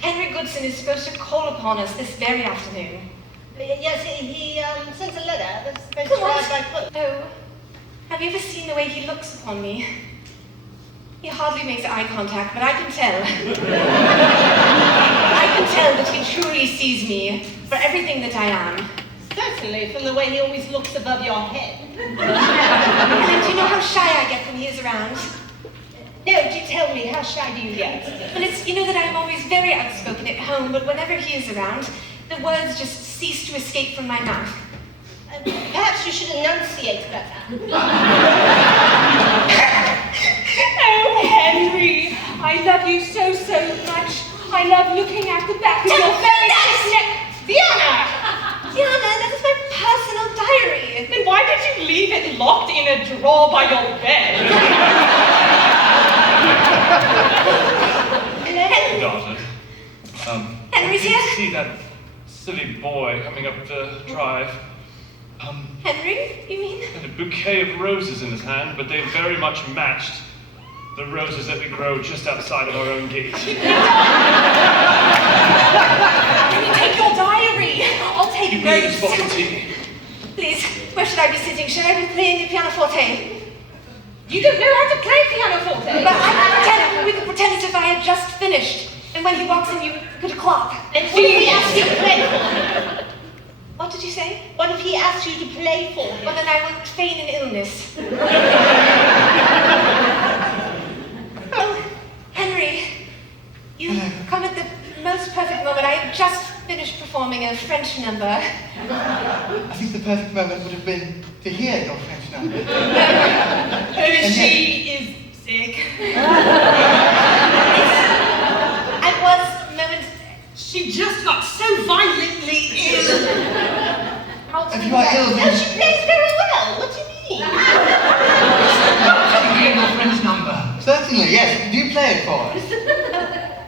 Henry Goodson is supposed to call upon us this very afternoon. Yes, he sent a letter that's supposed to arrive by post. Oh, have you ever seen the way he looks upon me? He hardly makes eye contact, but I can tell. I can tell that he truly sees me for everything that I am. Certainly, from the way he always looks above your head. And do you know how shy I get when he is around? No, do tell me, how shy do you get? Well, it's, you know that I am always very outspoken at home, but whenever he is around, the words just cease to escape from my mouth. Perhaps you should enunciate better. Oh, Henry, I love you so, so much. I love looking at the back of your very neck. Diana! Diana, that is my personal diary. Then why did you leave it locked in a drawer by your bed? Daughter. Henry's did here? you see that silly boy coming up the drive? Henry, you mean? Had a bouquet of roses in his hand, but they very much matched the roses that we grow just outside of our own gate. Can you take your diary? I'll take You notes. please, bottle tea. Please, where should I be sitting? Should I be playing the pianoforte? You don't know how to play pianoforte. But we could pretend as if I had just finished. And when he walks in, you could clap. And what if he asks you to play for him? What did you say? What if he asks you to play for him? Well, then I will feign an illness. Oh, Henry, you come at the most perfect moment. I have just finished performing a French number. I think the perfect moment would have been to hear your French number. She is sick. I was moments. She just got so violently ill. If you are ill, then... Oh, she plays very well. What do you mean? Can you hear your French number? Certainly, yes. Do you play it for us?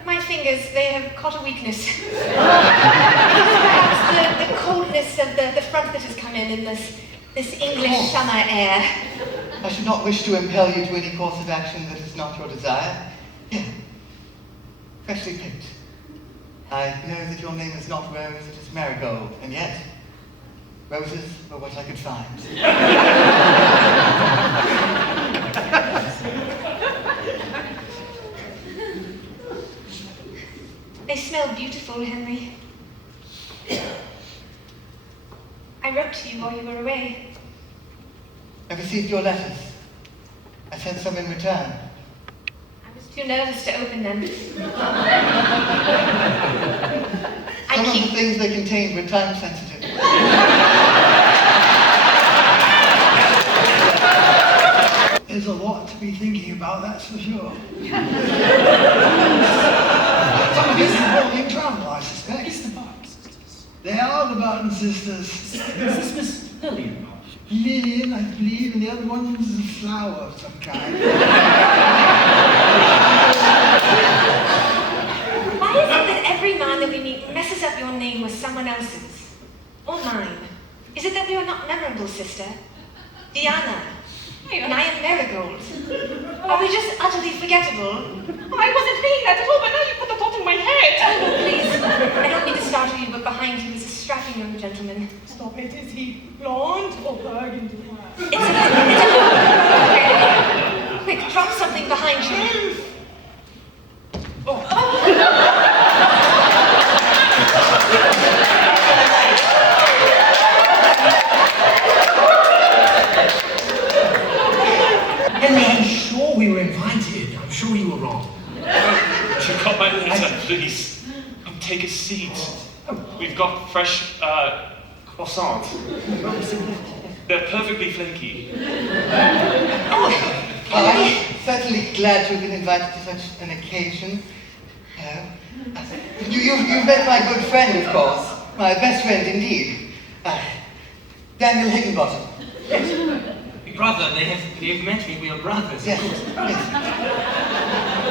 My fingers, they have caught a weakness. Perhaps the coldness of the front that has come in this English summer air. I should not wish to impel you to any course of action that is not your desire. Here, freshly picked. I know that your name is not Rose, it is Marigold, and yet, roses were what I could find. They smell beautiful, Henry. I wrote to you while you were away. I received your letters. I sent some in return. I was too nervous to open them. Some of the things they contained were time sensitive. There's a lot to be thinking about, that's for sure. Some of this is holding trouble, I suspect. It's the Barton sisters. They are the Barton sisters. Is this Miss Lillian? Lillian, I believe, and the other one is a flower of some kind. Why is it that every man that we meet messes up your name with someone else's? Or mine? Is it that we are not memorable, sister? Diana. And I am Marigold. Are we just utterly forgettable? I wasn't thinking that at all, but now you put the thought in my head. Oh, please. I don't mean to startle you, but behind you is a strapping young gentleman. Stop it. Is he blonde or burgundy? It's a quick, drop something behind you. Henry, I'm sure we were invited. I'm sure you were wrong. You got my letter, please. Take a seat. We've got fresh croissants. They're perfectly flaky. I'm certainly glad to have been invited to such an occasion. You've met my good friend, of course. My best friend, indeed. Daniel Higginbottom. Brother, they have met me. We are brothers. Yes, yes.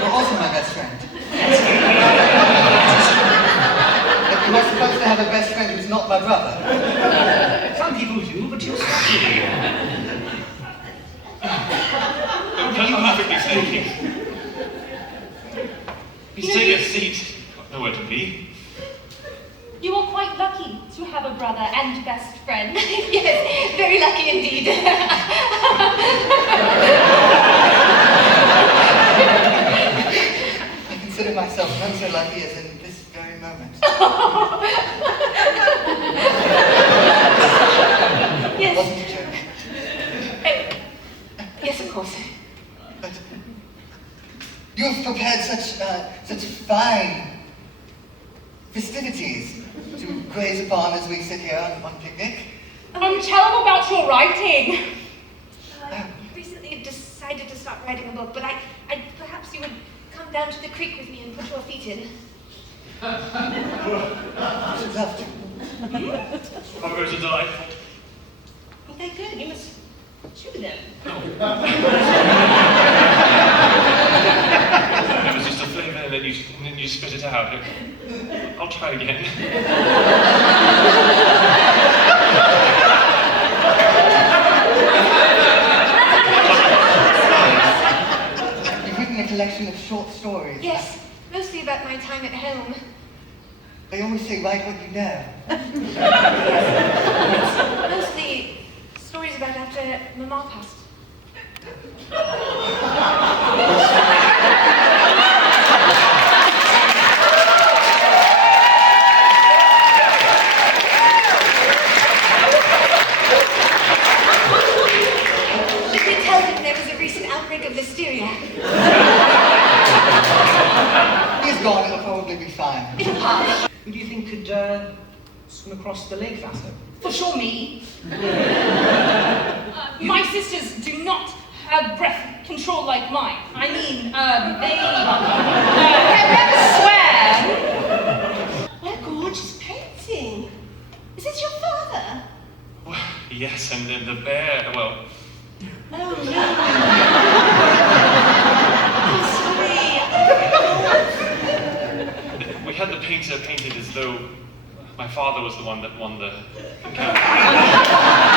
You're also my best friend. You're not supposed to have a best friend who's not my brother. Some people do, but you're Perfectly flaky. Please take a seat. No, wait. none so lucky as in this very moment. Yes. Wasn't a joke. Yes, of course. But you've prepared such fine festivities to graze upon as we sit here on picnic. Tell them about your writing. I recently decided to start writing a book, but I perhaps you would come down to the creek with me and put your feet in. I should love to. Poggers are delightful. Ain't they good? You must chew them. It was just a flavour and then you spit it out. I'll try again. You've written a collection of short stories. Yes, mostly about my time at home. They always say, write what you know. Mostly stories about after Mama passed. You could tell him there was a recent outbreak of listeria. He's gone, it'll probably be fine. It'll pass. Who do you think could swim across the lake faster? For sure, me. My sisters do not have breath control like mine. I mean, they have never swam. What a gorgeous painting. Is this your father? Well, yes, and then the bear, well, Oh, no. I'm sorry. we had the painter painted as though my father was the one that won the encounter.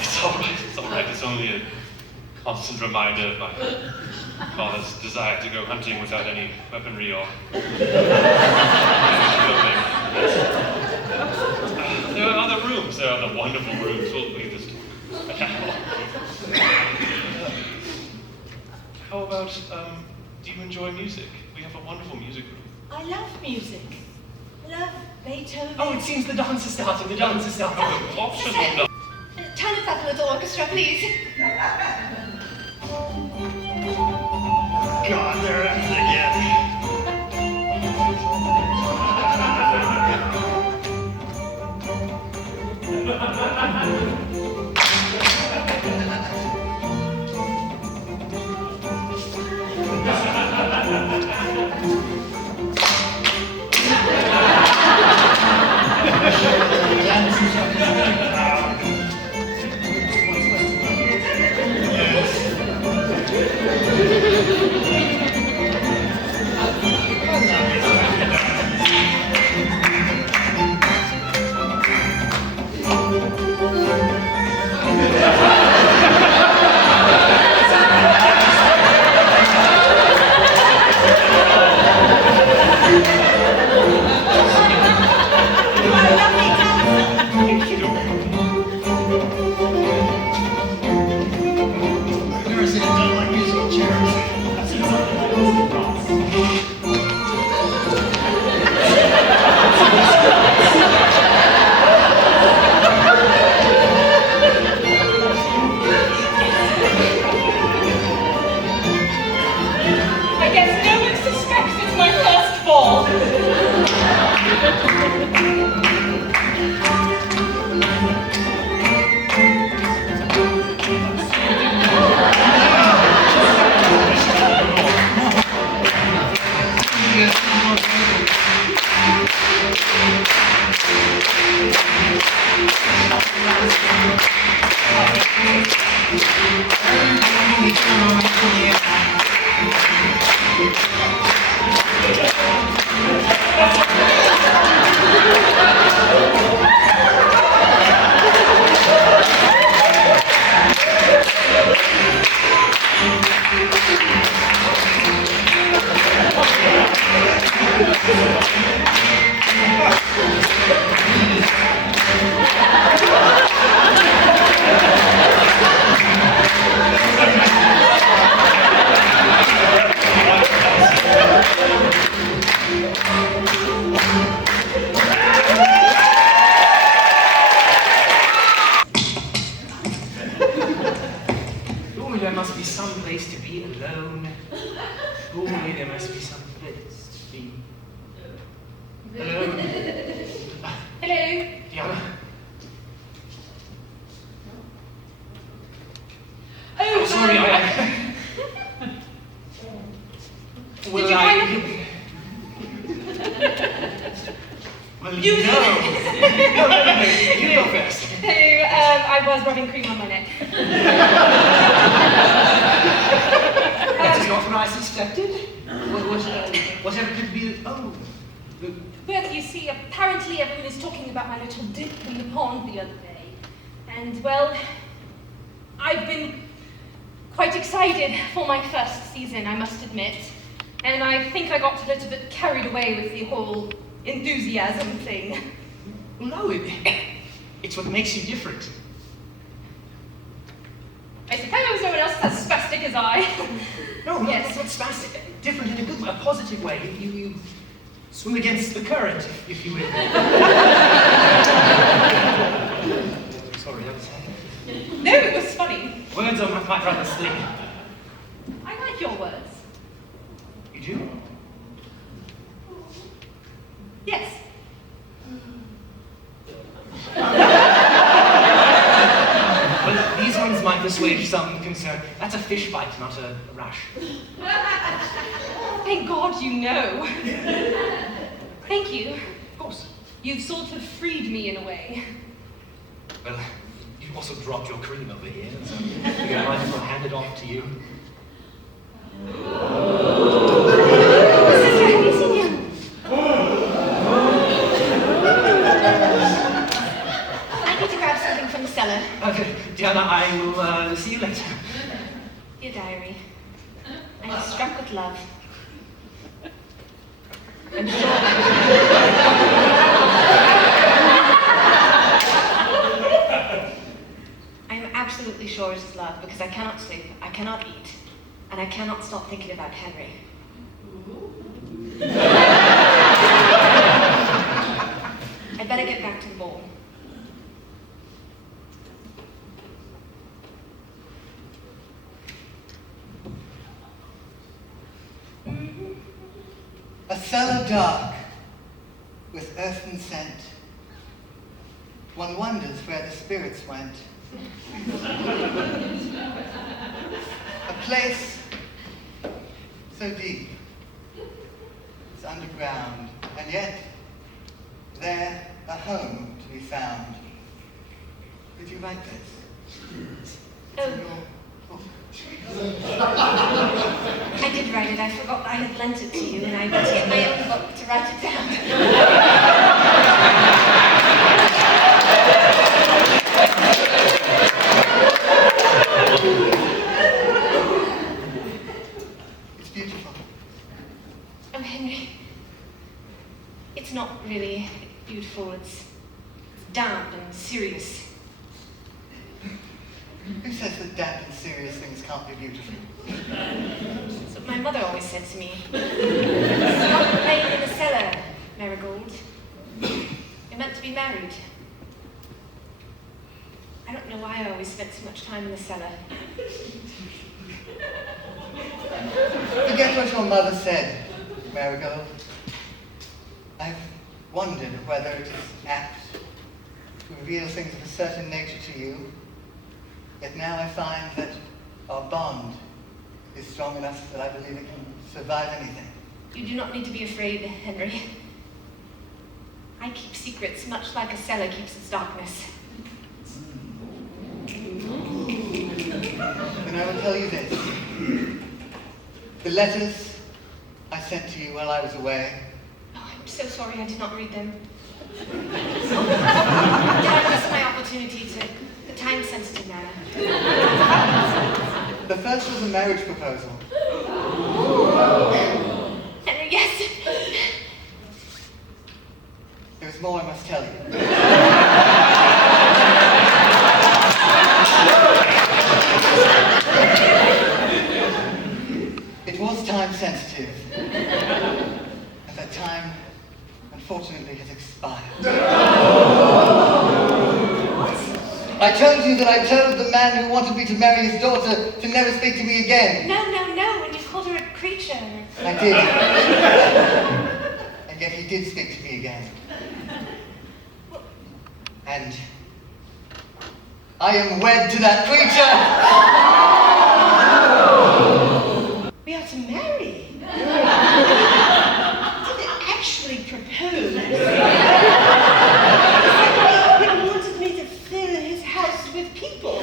It's all right. It's only a constant reminder of my father's desire to go hunting without any weaponry or clothing. There are other rooms. There are the wonderful rooms. We'll leave this to How about, do you enjoy music? We have a wonderful music room. I love music. Love Beethoven. Oh, it seems the dance is starting. The dance is starting. Optional no. Turn us up a little orchestra, please. God, they're at it again. there must be some place to be. Hello? Hello? Diana? Oh, Sorry, Well, Did you find Well, You- no. No, you go first. Hello, I was rubbing cream on my neck. That is not what I suspected. Whatever could be. Oh. Well, you see, apparently everyone is talking about my little dip in the pond the other day. And, well, I've been quite excited for my first season, I must admit. And I think I got a little bit carried away with the whole enthusiasm thing. Well, no, it's what makes you different. I suppose no one else is as spastic as I. No, Yes. not spastic. Different in a good way, a positive way. You swim against the current, if you will. Sorry, that was. No, it was funny. Words are my brother's thing. I like your words. You do? Yes. Well, these ones might assuage some concern. That's a fish bite, not a rash. Thank God you know. Thank you. Of course. You've sort of freed me in a way. Well, you've also dropped your cream over here, so I might as well hand it off to you. Sister, have you seen him? I need to grab something from the cellar. Okay, Diana, I will see you later. Your diary. I was struck with love. I'm sure. I'm absolutely sure it is love because I cannot sleep, I cannot eat, and I cannot stop thinking about Henry. I better get back to the ball. A cellar dark, with earthen scent. One wonders where the spirits went. A place so deep, it's underground, and yet there a home to be found. Did you write this? Oh, In your book? I did write it. I forgot I had lent it to you, and I went to get my own book to write it down. It's beautiful. Oh, Henry. It's not really beautiful. It's damp and serious. Who says that damp and serious things can't be beautiful? That's what my mother always said to me. It's not playing in the cellar, Marigold. You're meant to be married. I don't know why I always spent so much time in the cellar. Forget what your mother said, Marigold. I've wondered whether it is apt to reveal things of a certain nature to you. Yet now I find that our bond is strong enough that I believe it can survive anything. You do not need to be afraid, Henry. I keep secrets much like a cellar keeps its darkness. Then I will tell you this. The letters I sent to you while I was away, Oh, I'm so sorry I did not read them. Did I miss my opportunity to the time-sensitive manner? the first was a marriage proposal. Henry, yes. There is more I must tell you. It was time sensitive. And that time, unfortunately, has expired. I told you that I told the man who wanted me to marry his daughter to never speak to me again. No, no, no, when you called her a creature. I I did. And yet he did speak to me again. And I am wed to that creature! We are to marry. Did it actually propose? He wanted me to fill his house with people.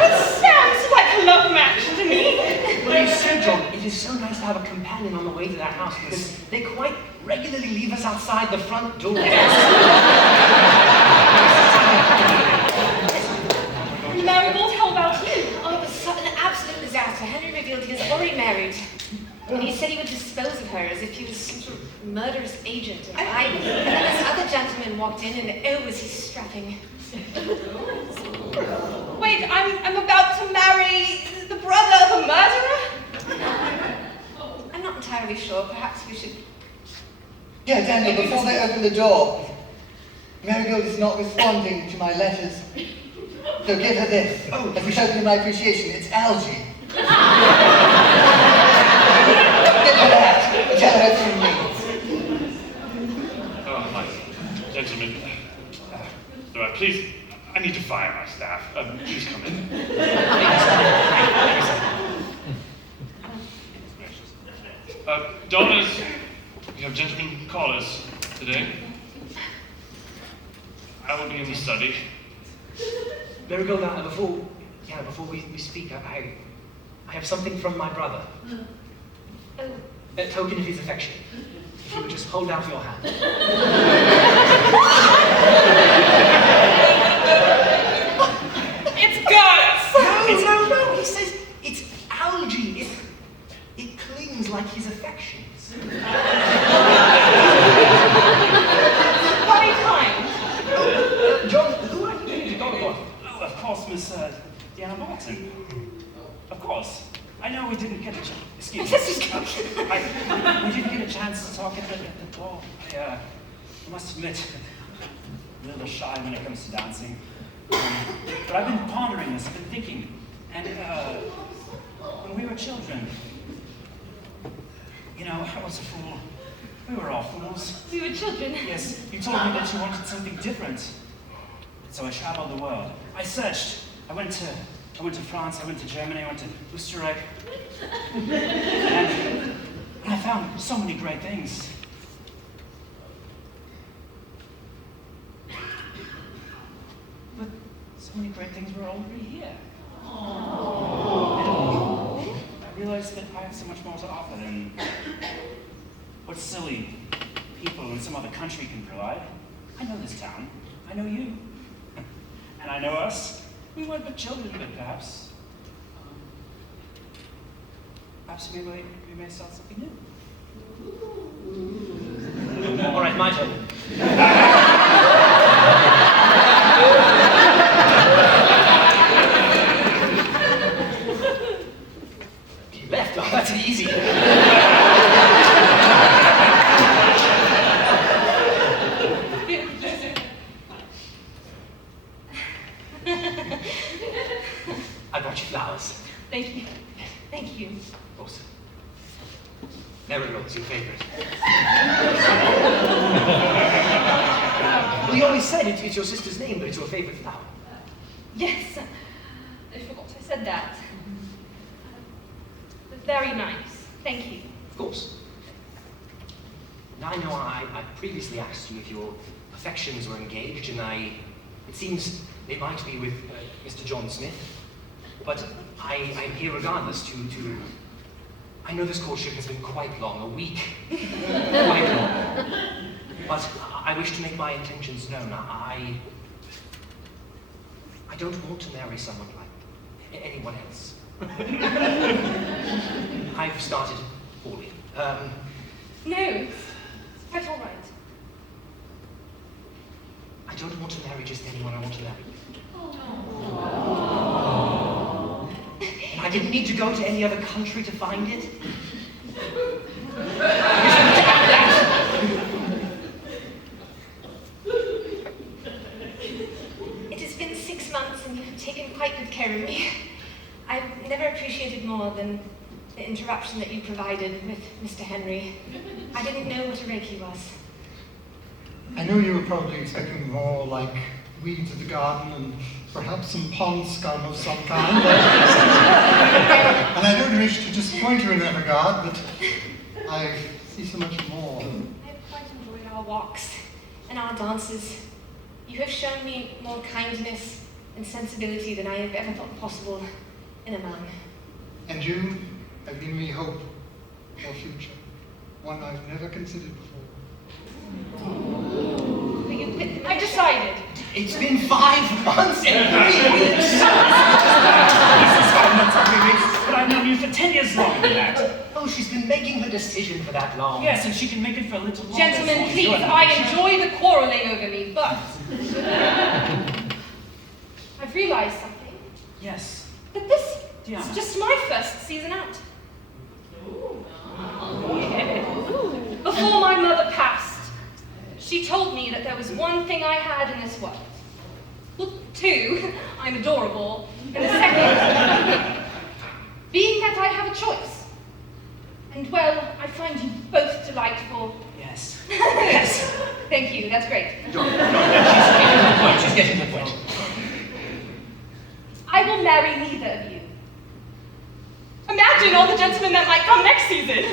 That sounds like a love match to me. Well, you see, John, it is so nice to have a companion on the way to that house because they quite regularly leave us outside the front door. Marigold, how about you? Oh, it was an absolute disaster. Henry revealed he was already married. And he said he would dispose of her as if he was some sort of murderous agent. And then this other gentleman walked in, and oh, was he strapping. Wait, I'm about to marry the brother of a murderer? I'm not entirely sure. Perhaps we should... Yeah, Daniel, before they open the door, Marigold is not responding to my letters. So give her this. As a token of my appreciation, it's algae. Give her that. Tell her it's from me. Oh, my gentlemen. Please, I need to fire my staff. Please come in. Donors, we have gentlemen callers today. I will be in the study. Marigold, before we speak, I have something from my brother. A token of his affection. If you would just hold out your hand. It's guts! No, he says it's algae. It clings like his affections. Very kind. John, who are you going to go on? Oh, of course, Miss Diana Barton. Of course. I know we didn't get a chance. Excuse me. We didn't get a chance to talk at the ball. I must admit, I'm a little shy when it comes to dancing. But I've been pondering this, I've been thinking. And when we were children, you know, I was a fool. We were all fools. We were children. Yes, you told me that you wanted something different. So I traveled the world. I searched. I went to France, I went to Germany, I went to Österreich. And I found so many great things. But so many great things were already here. And I realized that I have so much more to offer than what silly people in some other country can provide. I know this town. I know you. And I know us. We weren't but children, but perhaps we may start something new. All right, my turn. You left. Oh, that's easy. I brought you flowers. Thank you. Thank you. Of course. Marigold's your favorite. Well, you always said it's your sister's name, but it's your favorite flower. Yes. I forgot I said that. Very nice. Thank you. Of course. Now, I know I previously asked you if your affections were engaged, and it seems they might be with Mr. John Smith. But I'm here regardless to I know this courtship has been quite long, a week. Quite long. But I wish to make my intentions known. I don't want to marry someone like anyone else. I've started poorly. No, it's quite all right. I don't want to marry just anyone, I want to marry you. I didn't need to go to any other country to find it. It has been 6 months, and you have taken quite good care of me. appreciated more than the interruption that you provided with Mr. Henry. I didn't know what a Reiki was. I know you were probably expecting more like weeds of the garden and perhaps some pond scum of some kind. And I don't wish to disappoint you in that regard, but I see so much more. I have quite enjoyed our walks and our dances. You have shown me more kindness and sensibility than I have ever thought possible in a man. And you have given me hope for a future, one I've never considered before. Will you quit the I've decided. It's been 5 months and 3 weeks. Jesus, I'm not 3 weeks, but I've known you for 10 years longer than that. Oh, she's been making her decision for that long. Yes, and she can make it for a little longer. Gentlemen, as long as please, you're not. I enjoy the quarreling over me, but I've realized something. Yes. That this Diana. is just my first season out. Before my mother passed, she told me that there was one thing I had in this world. Well, 2, I'm adorable, and the second, being that I have a choice. And well, I find you both delightful. Yes. Yes. Thank you, that's great. She's getting the point. I will marry neither of you. Imagine all the gentlemen that might come next season.